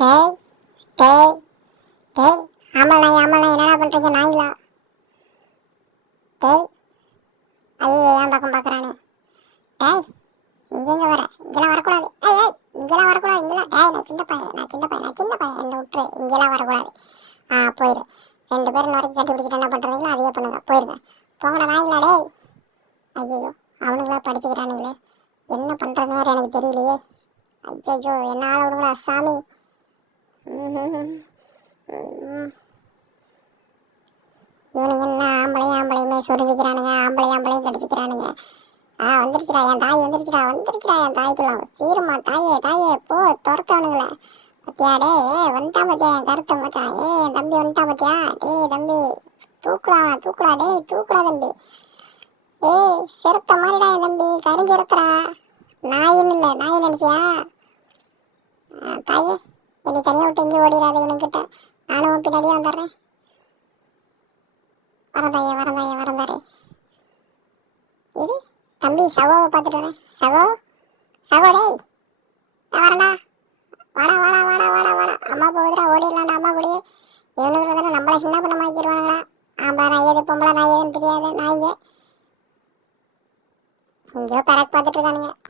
டேய் டேய் டேய், ஆமாண்ணா ஆமாண்ணா, என்னடா பண்ணுறீங்க நாய்ங்களா? டேய், ஐயோ ஏன் பக்கம் பார்க்குறானே. டேய், இங்கெங்க வர, இங்கெல்லாம் வரக்கூடாது. ஏய் ஏய், இங்கெல்லாம் வரக்கூடாது, இங்கெல்லாம். டேய், நான் சின்ன பையன், நான் சின்ன பையன், நான் சின்ன பையன், என்னை விட்டுரு, இங்கெல்லாம் வரக்கூடாது. போயிரு. 2 பேரும் வரைக்கும் கட்டி பிடிச்சிட்டு என்ன பண்ணுறீங்களோ அதையே பண்ணுங்க, போயிருங்க. போங்கடா நாய்ங்களா. டேய், ஐயோ அவனுங்களா படிச்சுக்கிறானுங்களே, என்ன பண்ணுறது வேறு எனக்கு தெரியலையே. ஐயோ என்ன ஆள விடுங்களா சாமி. இவனுங்க என்ன ஆம்பளையுமே சொரிஞ்சிக்கிறானுங்க, ஆம்பளையும் கடிச்சிக்கிறானுங்க. வந்துருச்சுடா என் தாய், வந்துருச்சுடா என் தாய்க்குலாம். சீருமா தாயே தாயே, போ துரத்தவனுங்களே. பத்தியா டே, வந்துட்டான் பத்தியா என் கருத்தை மச்சான். என் தம்பி வந்துட்டான் பத்தியா. டேய் தம்பி, தூக்குடா டேய், தூக்குடா தம்பி. சிறுத்த மாதிரிடா என் தம்பி, கரிஞ்சிருக்கிறா. நாயின்னு இல்லை, நாய் நினைச்சியா? தாயே, என்னை தனியாக விட்டு எங்கேயும் ஓடிடாத இவனுக்கிட்ட. நானும் பின்னாடியே வந்துடுறேன். வரந்தாரே. இது தம்பி சகோவை பார்த்துட்டு வரேன். சகோ டேய், நான் வரேன்டா. வாடா. அம்மா போகுதுடா, ஓடிடலாம்டா அம்மா கூடயே. இவனுக்கு நம்மளை சின்ன பண்ண மாக்கிடுவானுங்களா? ஆம்பளை நாய் எது பொம்பளை நாய் எதுன்னு தெரியாது நாய்ங்க. எங்கேயோ பறக்கு பார்த்துட்டு இருக்கானுங்க.